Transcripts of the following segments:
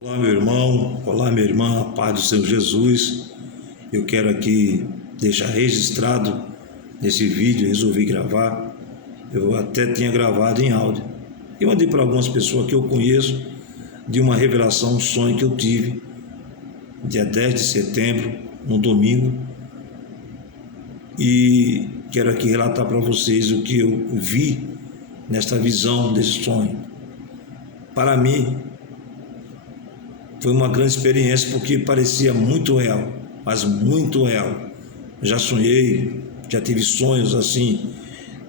Olá, meu irmão, olá, minha irmã, a paz do Senhor Jesus. Eu quero aqui deixar registrado nesse vídeo, resolvi gravar. Eu até tinha gravado em áudio e mandei para algumas pessoas que eu conheço de uma revelação, um sonho que eu tive dia 10 de setembro, no domingo. E quero aqui relatar para vocês o que eu vi nesta visão desse sonho. Para mim, foi uma grande experiência porque parecia muito real, mas muito real. Já sonhei, já tive sonhos assim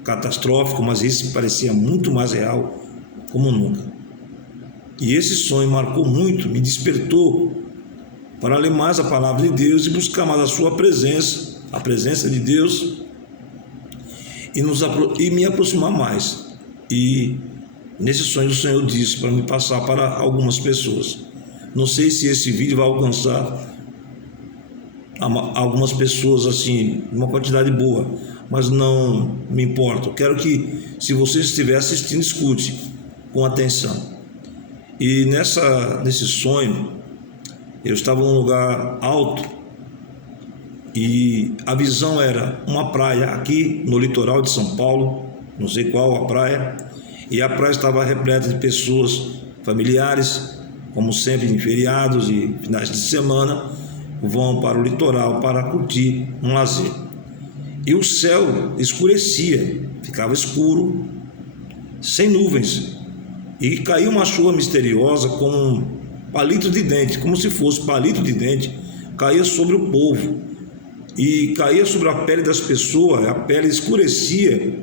catastróficos, mas esse parecia muito mais real, como nunca. E esse sonho marcou muito, me despertou para ler mais a palavra de Deus e buscar mais a sua presença, a presença de Deus, e me aproximar mais. E nesse sonho o Senhor disse para me passar para algumas pessoas. Não sei se esse vídeo vai alcançar algumas pessoas assim, uma quantidade boa, mas não me importa. Eu quero que, se você estiver assistindo, escute com atenção. E nesse sonho, eu estava num lugar alto e a visão era uma praia aqui no litoral de São Paulo, não sei qual a praia, e a praia estava repleta de pessoas, familiares, como sempre, em feriados e finais de semana, vão para o litoral para curtir um lazer. E o céu escurecia, ficava escuro, sem nuvens, e caiu uma chuva misteriosa como um palito de dente, como se fosse palito de dente, caía sobre o povo, e caía sobre a pele das pessoas, a pele escurecia,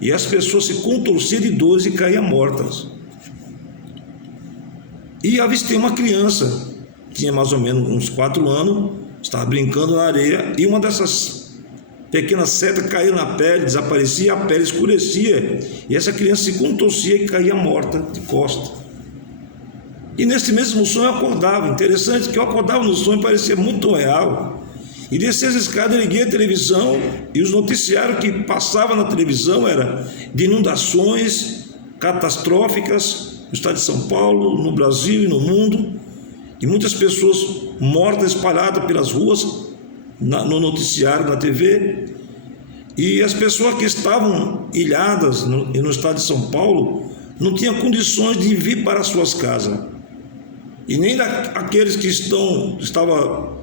e as pessoas se contorciam de dores e caíam mortas. E avistei uma criança, tinha mais ou menos uns 4 anos, estava brincando na areia, e uma dessas pequenas setas caiu na pele, desaparecia, a pele escurecia, e essa criança se contorcia e caía morta de costas. E nesse mesmo sonho eu acordava. Interessante que eu acordava no sonho, parecia muito real. E desci as escadas, liguei a televisão, e os noticiários que passavam na televisão eram de inundações catastróficas no estado de São Paulo, no Brasil e no mundo, e muitas pessoas mortas espalhadas pelas ruas, no noticiário, na TV, e as pessoas que estavam ilhadas no estado de São Paulo não tinham condições de vir para suas casas, e nem aqueles que estavam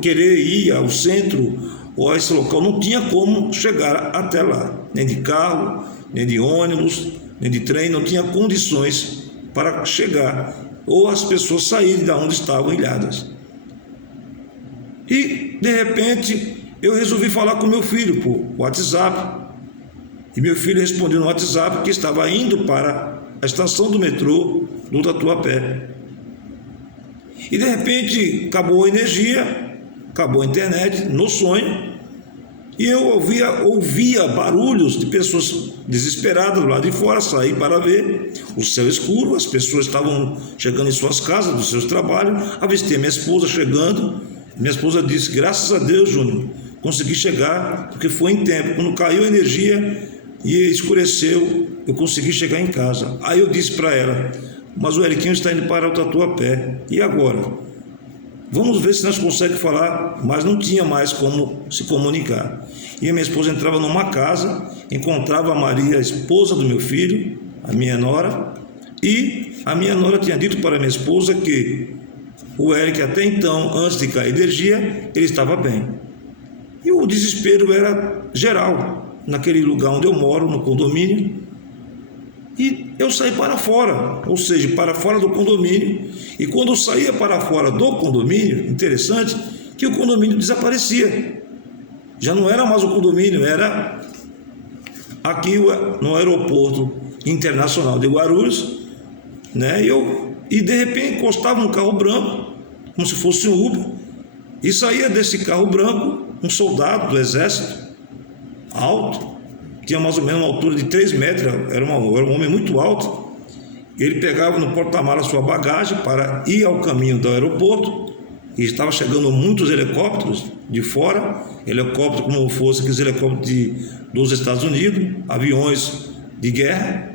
querer ir ao centro ou a esse local, não tinha como chegar até lá, nem de carro, nem de ônibus, nem de trem, não tinha condições para chegar, ou as pessoas saírem de onde estavam ilhadas. E, de repente, eu resolvi falar com meu filho por WhatsApp, e meu filho respondeu no WhatsApp que estava indo para a estação do metrô do Tatuapé. E, de repente, acabou a energia, acabou a internet, no sonho, e eu ouvia barulhos de pessoas desesperadas do lado de fora, saí para ver o céu escuro, as pessoas estavam chegando em suas casas, dos seus trabalhos, avistei minha esposa chegando, minha esposa disse, graças a Deus, Júnior, consegui chegar, porque foi em tempo, quando caiu a energia e escureceu, eu consegui chegar em casa. Aí eu disse para ela, mas o Eriquinho está indo para o Tatuapé, e agora? Vamos ver se nós conseguimos falar, mas não tinha mais como se comunicar. E a minha esposa entrava numa casa, encontrava a Maria, a esposa do meu filho, a minha nora, e a minha nora tinha dito para a minha esposa que o Eric, até então, antes de cair energia, ele estava bem. E o desespero era geral, naquele lugar onde eu moro, no condomínio. E eu saí para fora, ou seja, para fora do condomínio. E quando eu saía para fora do condomínio, interessante, que o condomínio desaparecia. Já não era mais o condomínio, era aqui no aeroporto internacional de Guarulhos, né? E de repente encostava um carro branco, como se fosse um Uber, e saía desse carro branco um soldado do exército, alto, tinha mais ou menos uma altura de 3 metros, era um homem muito alto. Ele pegava no porta-malas sua bagagem para ir ao caminho do aeroporto, e estava chegando muitos helicópteros de fora, helicóptero como fosse aqueles helicópteros dos Estados Unidos, aviões de guerra,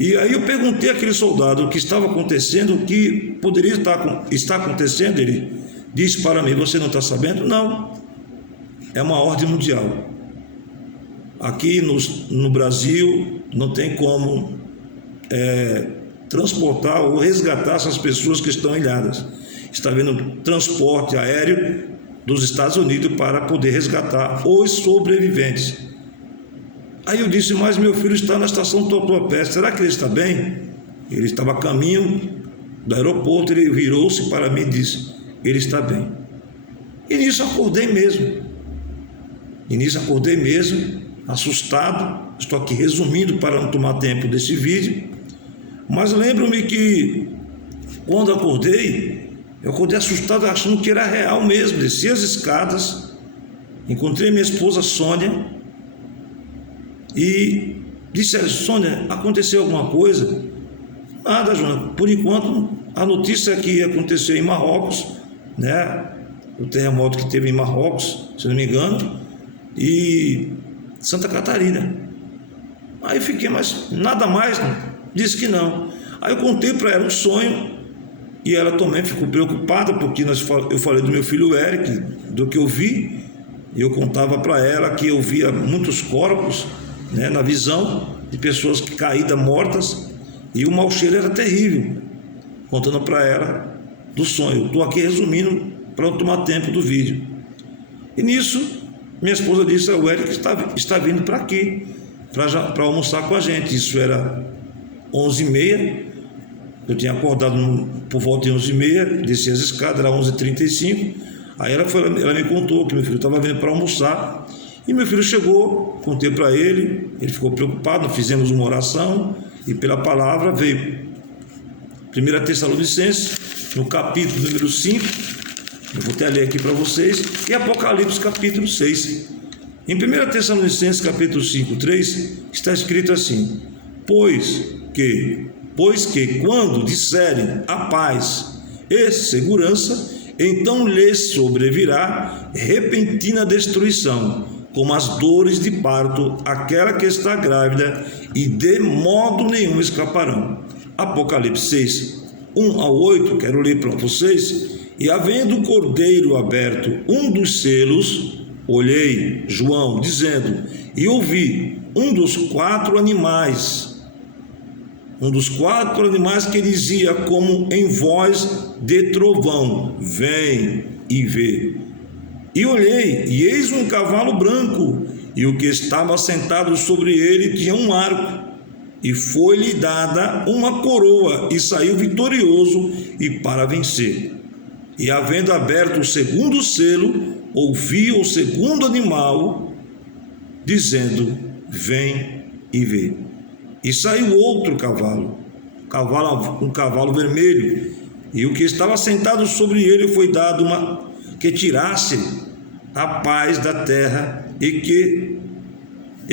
E aí eu perguntei àquele soldado o que estava acontecendo, o que poderia estar acontecendo. Ele disse para mim: você não está sabendo? Não, é uma ordem mundial. Aqui no Brasil não tem como transportar ou resgatar essas pessoas que estão ilhadas. Está havendo transporte aéreo dos Estados Unidos para poder resgatar os sobreviventes. Aí eu disse: mas meu filho está na estação Tatuapé, será que ele está bem? Ele estava a caminho do aeroporto, ele virou-se para mim e disse: ele está bem. E nisso acordei mesmo, assustado. Estou aqui resumindo para não tomar tempo desse vídeo, mas lembro-me que quando acordei, eu acordei assustado, achando que era real mesmo. Desci as escadas, encontrei minha esposa Sônia e disse: Sônia, aconteceu alguma coisa? Nada, Joana, por enquanto a notícia é que aconteceu em Marrocos, né? O terremoto que teve em Marrocos, se não me engano, e Santa Catarina. Aí fiquei, mas nada mais, né? Disse que não. Aí eu contei para ela um sonho e ela também ficou preocupada, porque eu falei do meu filho Eric, do que eu vi. E eu contava para ela que eu via muitos corpos, né, na visão de pessoas caídas, mortas, e o mau cheiro era terrível, contando para ela do sonho. Estou aqui resumindo para não tomar tempo do vídeo. E nisso minha esposa disse: o Eric está vindo para aqui para almoçar com a gente. Isso era 11h30. Eu tinha acordado por volta de 11h30, desci as escadas, era 11h35. Aí ela me contou que meu filho estava vindo para almoçar. E meu filho chegou, contei para ele ficou preocupado, fizemos uma oração e pela palavra veio 1 Tessalonicenses, no capítulo número 5, eu vou até ler aqui para vocês, e Apocalipse capítulo 6. Em 1 Tessalonicenses capítulo 5, 3, está escrito assim: Pois que quando disserem a paz e segurança, então lhes sobrevirá repentina destruição, como as dores de parto, aquela que está grávida, e de modo nenhum escaparão. Apocalipse 6, 1 ao 8, quero ler para vocês. E havendo o cordeiro aberto um dos selos, olhei, João, dizendo, e ouvi um dos quatro animais que dizia como em voz de trovão: vem e vê. E olhei, e eis um cavalo branco, e o que estava sentado sobre ele tinha um arco, e foi-lhe dada uma coroa, e saiu vitorioso e para vencer. E havendo aberto o segundo selo, ouvi o segundo animal dizendo: vem e vê. E saiu outro cavalo, um cavalo vermelho, e o que estava sentado sobre ele foi dado que tirasse a paz da terra e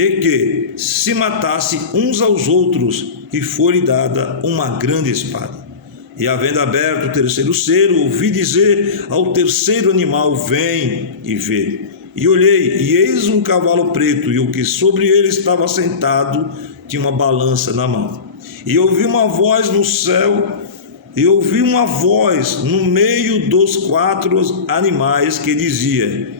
que se matasse uns aos outros, e foi-lhe dada uma grande espada. E havendo aberto o terceiro selo, ouvi dizer ao terceiro animal: vem e vê. E olhei, e eis um cavalo preto, e o que sobre ele estava sentado tinha uma balança na mão. E ouvi uma voz no céu, e ouvi uma voz no meio dos quatro animais que dizia: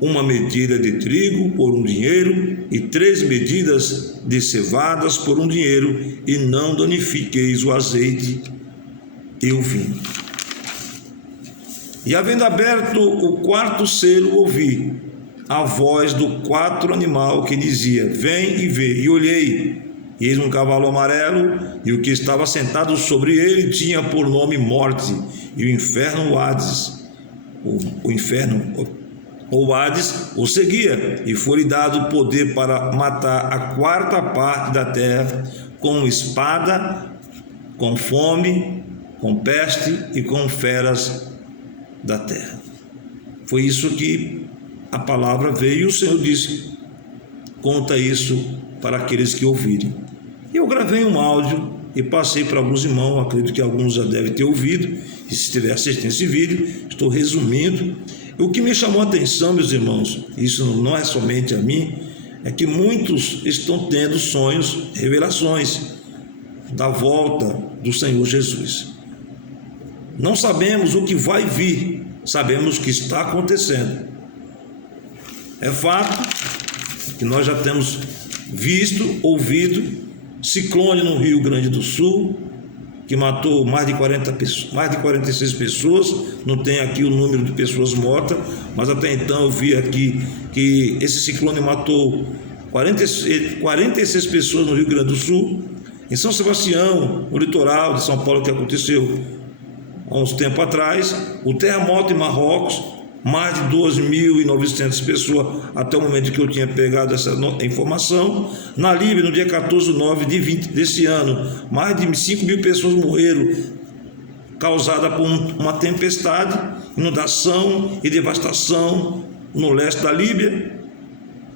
uma medida de trigo por um dinheiro, e 3 medidas de cevadas por um dinheiro, e não danifiqueis o azeite e o vinho. E havendo aberto o quarto selo, ouvi a voz do quarto animal que dizia: vem e vê. E olhei, e eis um cavalo amarelo, e o que estava sentado sobre ele tinha por nome Morte, e o inferno, o Hades, o Hades o seguia, e foi-lhe dado poder para matar a quarta parte da terra, com espada, com fome, com peste e com feras da terra. Foi isso que a palavra veio, e o Senhor disse: conta isso para aqueles que ouvirem. Eu gravei um áudio e passei para alguns irmãos, acredito que alguns já devem ter ouvido, e se estiver assistindo esse vídeo, estou resumindo. O que me chamou a atenção, meus irmãos, isso não é somente a mim, é que muitos estão tendo sonhos, revelações. da volta do Senhor Jesus. Não sabemos o que vai vir, sabemos o que está acontecendo. É fato que nós já temos visto, ouvido, ciclone no Rio Grande do Sul, que matou mais de 46 pessoas, não tem aqui o número de pessoas mortas, mas até então eu vi aqui que esse ciclone matou 46 pessoas no Rio Grande do Sul. Em São Sebastião, no litoral de São Paulo, que aconteceu há uns tempos atrás, o terremoto em Marrocos, mais de 2.900 pessoas, até o momento que eu tinha pegado essa informação. Na Líbia, no dia 14/9 desse ano, mais de 5.000 pessoas morreram, causada por uma tempestade, inundação e devastação no leste da Líbia.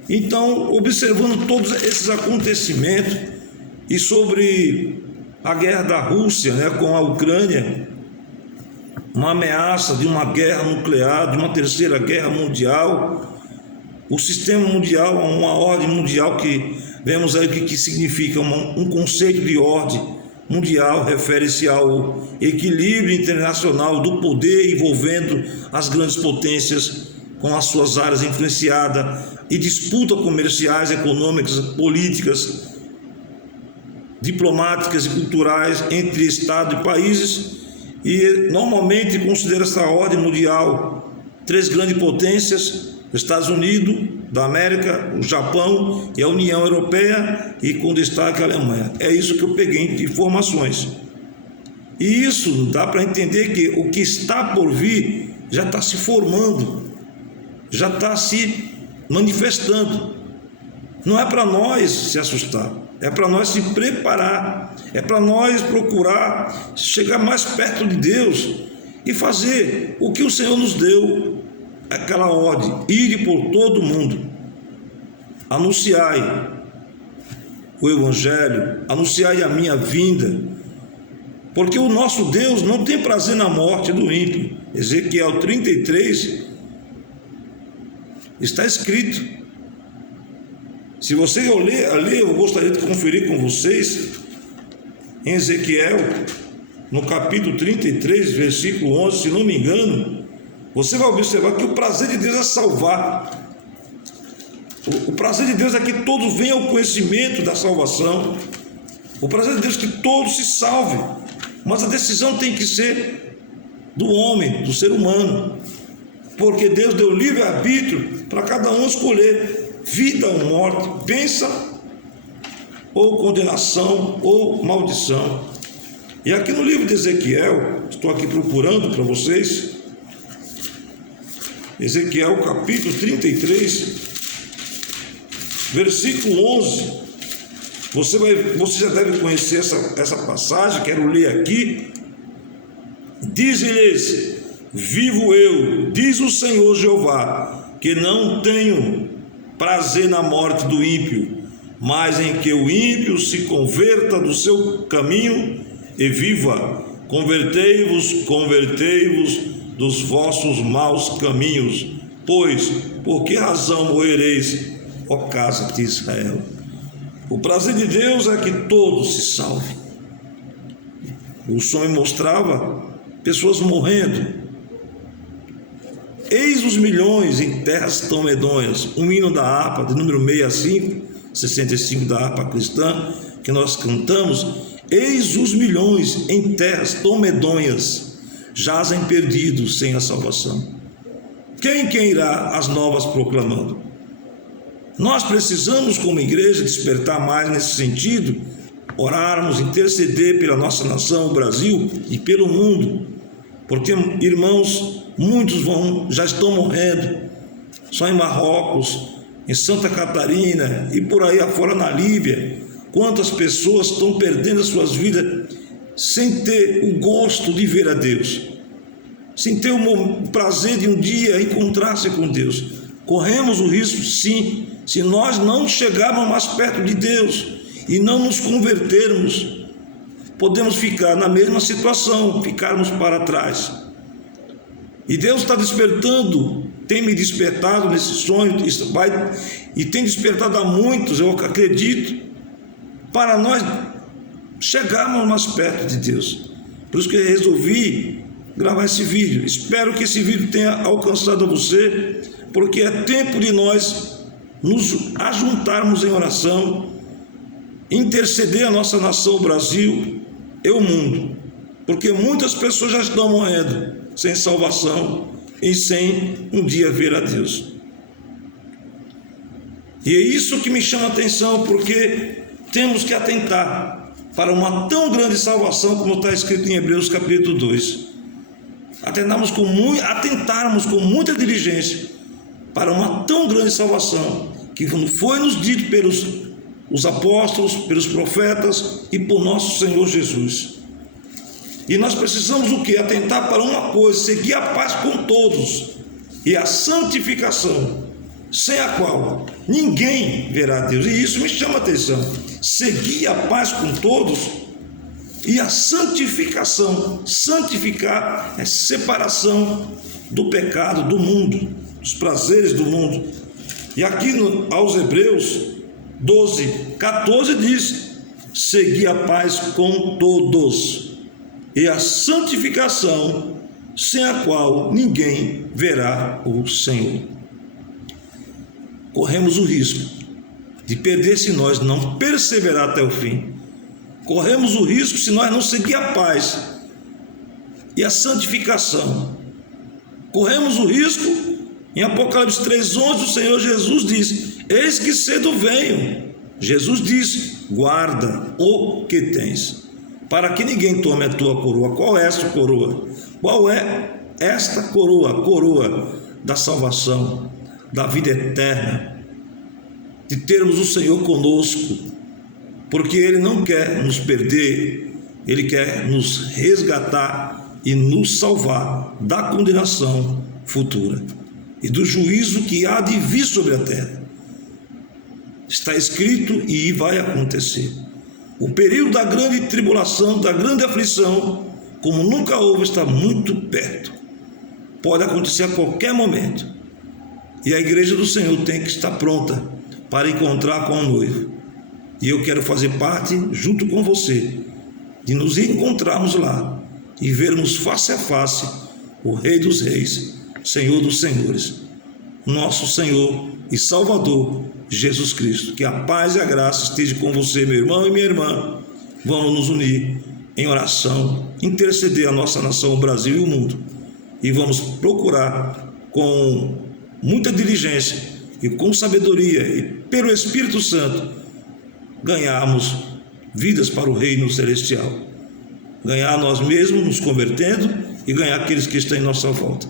Então, observando todos esses acontecimentos, e sobre a guerra da Rússia, com a Ucrânia, uma ameaça de uma guerra nuclear, de uma terceira guerra mundial, o sistema mundial, uma ordem mundial que vemos aí que significa um conceito de ordem mundial, refere-se ao equilíbrio internacional do poder envolvendo as grandes potências com as suas áreas influenciadas e disputas comerciais, econômicas, políticas, diplomáticas e culturais entre Estados e países, e normalmente considera essa ordem mundial três grandes potências: Estados Unidos da América, o Japão e a União Europeia, e com destaque a Alemanha. É isso que eu peguei de informações. E isso dá para entender que o que está por vir já está se formando, já está se manifestando. Não é para nós se assustar, é para nós se preparar, é para nós procurar chegar mais perto de Deus e fazer o que o Senhor nos deu, aquela ordem: ide por todo o mundo, anunciai o Evangelho, anunciai a minha vinda, porque o nosso Deus não tem prazer na morte do ímpio. Ezequiel 33 está escrito. Se você ler ali, eu gostaria de conferir com vocês, em Ezequiel, no capítulo 33, versículo 11, se não me engano, você vai observar que o prazer de Deus é salvar. O prazer de Deus é que todos venham ao conhecimento da salvação. O prazer de Deus é que todos se salvem, mas a decisão tem que ser do homem, do ser humano, porque Deus deu livre-arbítrio para cada um escolher vida ou morte, bênção ou condenação ou maldição. E aqui no livro de Ezequiel, estou aqui procurando para vocês, Ezequiel capítulo 33, versículo 11, você já deve conhecer essa passagem, quero ler aqui. Diz-lhes: vivo eu, diz o Senhor Jeová, que não tenho prazer na morte do ímpio, mas em que o ímpio se converta do seu caminho e viva. Convertei-vos dos vossos maus caminhos, pois por que razão morrereis, ó casa de Israel? O prazer de Deus é que todos se salvem. O sonho mostrava pessoas morrendo. Eis os milhões em terras tão medonhas. Um hino da harpa, de número 65 da harpa cristã, que nós cantamos: eis os milhões em terras tão medonhas, jazem perdidos sem a salvação. Quem irá às novas proclamando? Nós precisamos, como igreja, despertar mais nesse sentido, orarmos, interceder pela nossa nação, o Brasil, e pelo mundo, porque, irmãos, muitos já estão morrendo, só em Marrocos, em Santa Catarina e por aí afora na Líbia. Quantas pessoas estão perdendo as suas vidas sem ter o gosto de ver a Deus, sem ter o prazer de um dia encontrar-se com Deus. Corremos o risco, sim, se nós não chegarmos mais perto de Deus e não nos convertermos, podemos ficar na mesma situação, ficarmos para trás. E Deus está despertando, tem me despertado nesse sonho, e tem despertado a muitos, eu acredito, para nós chegarmos mais perto de Deus. Por isso que eu resolvi gravar esse vídeo. Espero que esse vídeo tenha alcançado a você, porque é tempo de nós nos ajuntarmos em oração, interceder a nossa nação, o Brasil e o mundo, porque muitas pessoas já estão morrendo sem salvação e sem um dia ver a Deus. E é isso que me chama a atenção, porque temos que atentar para uma tão grande salvação como está escrito em Hebreus capítulo 2. Atentarmos com muita diligência para uma tão grande salvação que foi nos dito pelos os apóstolos, pelos profetas e por nosso Senhor Jesus. E nós precisamos o quê? Atentar para uma coisa: seguir a paz com todos e a santificação, sem a qual ninguém verá Deus. E isso me chama a atenção: seguir a paz com todos e a santificação. Santificar é separação do pecado, do mundo, dos prazeres do mundo. E aqui aos Hebreus 12:14 diz: seguir a paz com todos e a santificação, sem a qual ninguém verá o Senhor. Corremos o risco de perder se nós não perseverar até o fim. Corremos o risco se nós não seguir a paz e a santificação. Corremos o risco, em Apocalipse 3:11, o Senhor Jesus diz: eis que cedo venho. Jesus diz: guarda o que tens, para que ninguém tome a tua coroa. Qual é esta coroa? Qual é esta coroa? A coroa da salvação, da vida eterna, de termos o Senhor conosco, porque Ele não quer nos perder, Ele quer nos resgatar e nos salvar da condenação futura e do juízo que há de vir sobre a terra. Está escrito e vai acontecer. O período da grande tribulação, da grande aflição, como nunca houve, está muito perto. Pode acontecer a qualquer momento. E a igreja do Senhor tem que estar pronta para encontrar com o noivo. E eu quero fazer parte, junto com você, de nos encontrarmos lá e vermos face a face o Rei dos Reis, Senhor dos Senhores, nosso Senhor e Salvador, Jesus Cristo. Que a paz e a graça esteja com você, meu irmão e minha irmã. Vamos nos unir em oração, interceder a nossa nação, o Brasil e o mundo, e vamos procurar com muita diligência e com sabedoria e pelo Espírito Santo ganharmos vidas para o reino celestial, ganhar nós mesmos nos convertendo e ganhar aqueles que estão em nossa volta.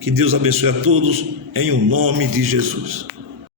Que Deus abençoe a todos em o nome de Jesus.